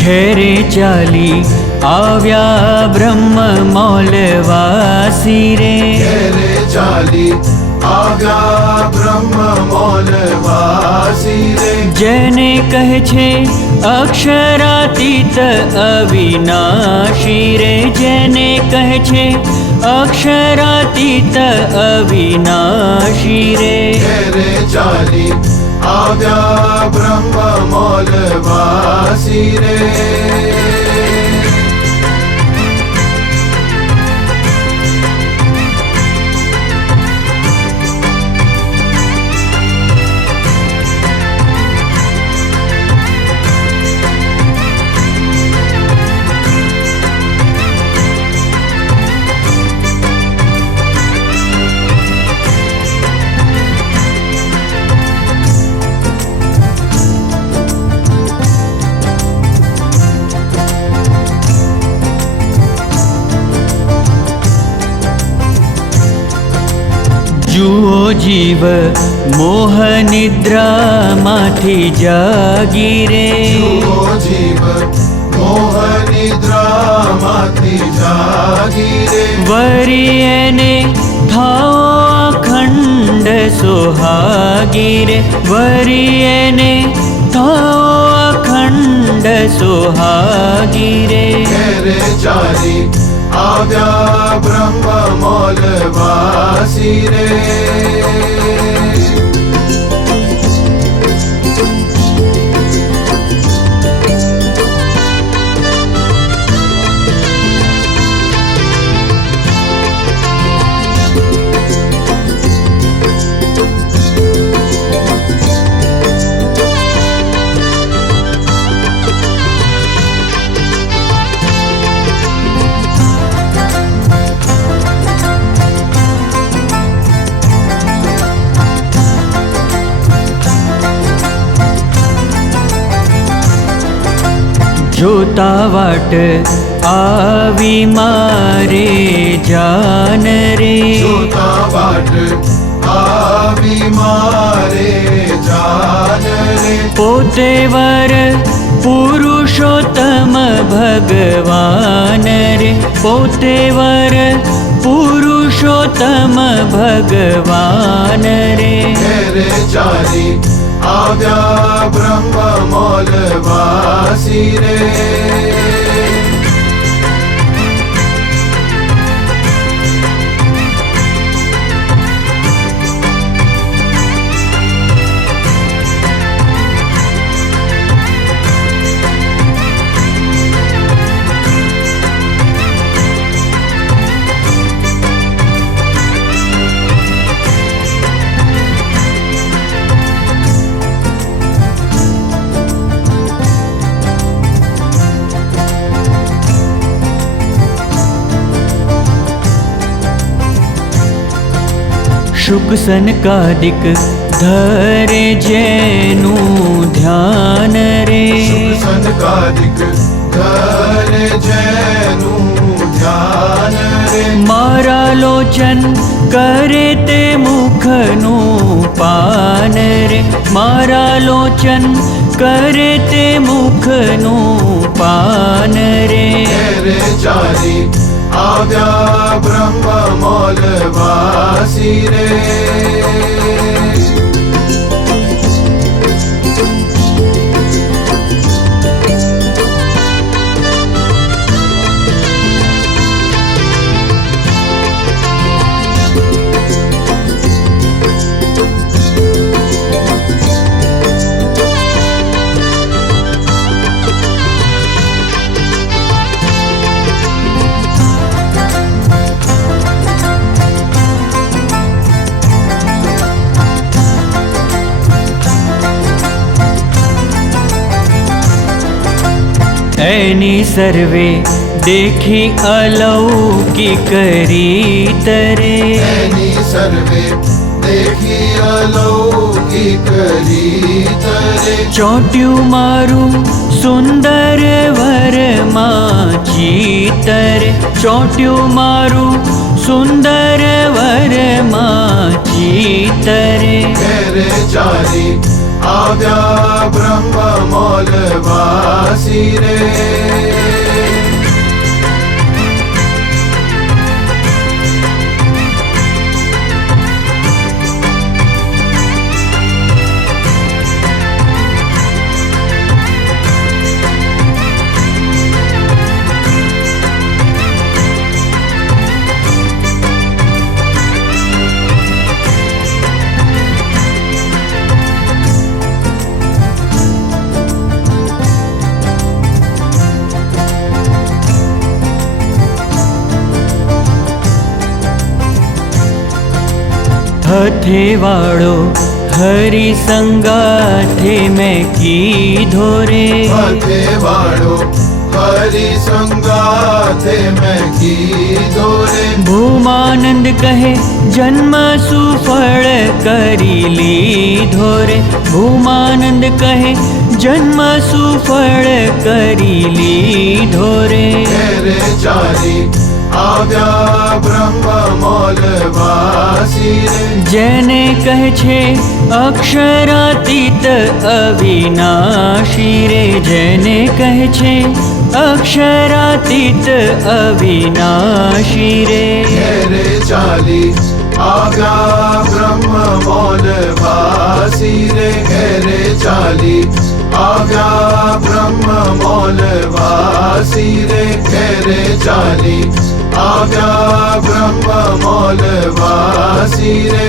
ठहरे चाली आव्या ब्रह्म मौलवासी रे। ठहरे चाली आव्या ब्रह्म मौलवासी रे। जेने कहे छे अक्षरातीत अविनाशी रे। जेने कहे छे अक्षरातीत अविनाशी रे। ठहरे चाली आव्या ब्रह्म मौलवासी रे। जुओ जीव मोह निद्रा माथी जागी रे। जुओ जीव मोह निद्रा माथी जागी रे। वरी एने थाओ अखंड सोहागी रे। वरी एने थाओ अखंड सोहागी रे। ठहरे चाली आव्या ब्रह्म मौलवासी रे। जोता वाट आवी मारे जान रे। जोता वाट आवी मारे जान रे। पोते वर पुरुषोत्तम भगवान रे। पोते वर पुरुषोत्तम भगवान रे। ठहरे चाली आव्या ब्रह्म मौलवासी रे। शुक सनकादिक धरे जैनु ध्यान रे। शुक सनकादिक धरे जैनु ध्यान रे। मारा लोचन करे ते मुखनु पान रे। मारा लोचन करे ते मुखनु पान रे। ठहरे चाली आव्या ब्रह्म मौलवासी रे। ऐनी सर्वे देखी अलौकिक रीत रे। ऐनी सर्वे देखी अलौकिक रीत रे। चोट्यू मारू सुंदर वर माची तरे। चोट्यू मारू सुंदर वर माची तरे। ठहरे चाली આવ્યા બ્રહ્મ મોલ વાસી રે હથે વાળો હરિ સંગાથે મેં કીધો રે હથે વાળો હરિ સંગાથે મેં કીધો રે ભૂમાનંદ કહે જન્મ સુફળ કરી લીધો રે ભૂમાનંદ કહે જન્મ સુફળ કરી લીધો રે ઘેરે ચાલી આવ્યા બ્રહ્મ મોલ વાસી રે જેને કહે છે અક્ષરાતીત અવિનાશી રે જેને કહે છે અક્ષરાતીત અવિનાશી રે ઘેરે ચાલી આવ્યા બ્રહ્મ મોલ વાસી રે ઘેરે ચાલી આવ્યા બ્રહ્મ મોલ વાસી રે ઘેરે ચાલી આવ્યા બ્રહ્મ મોલ વાસી રે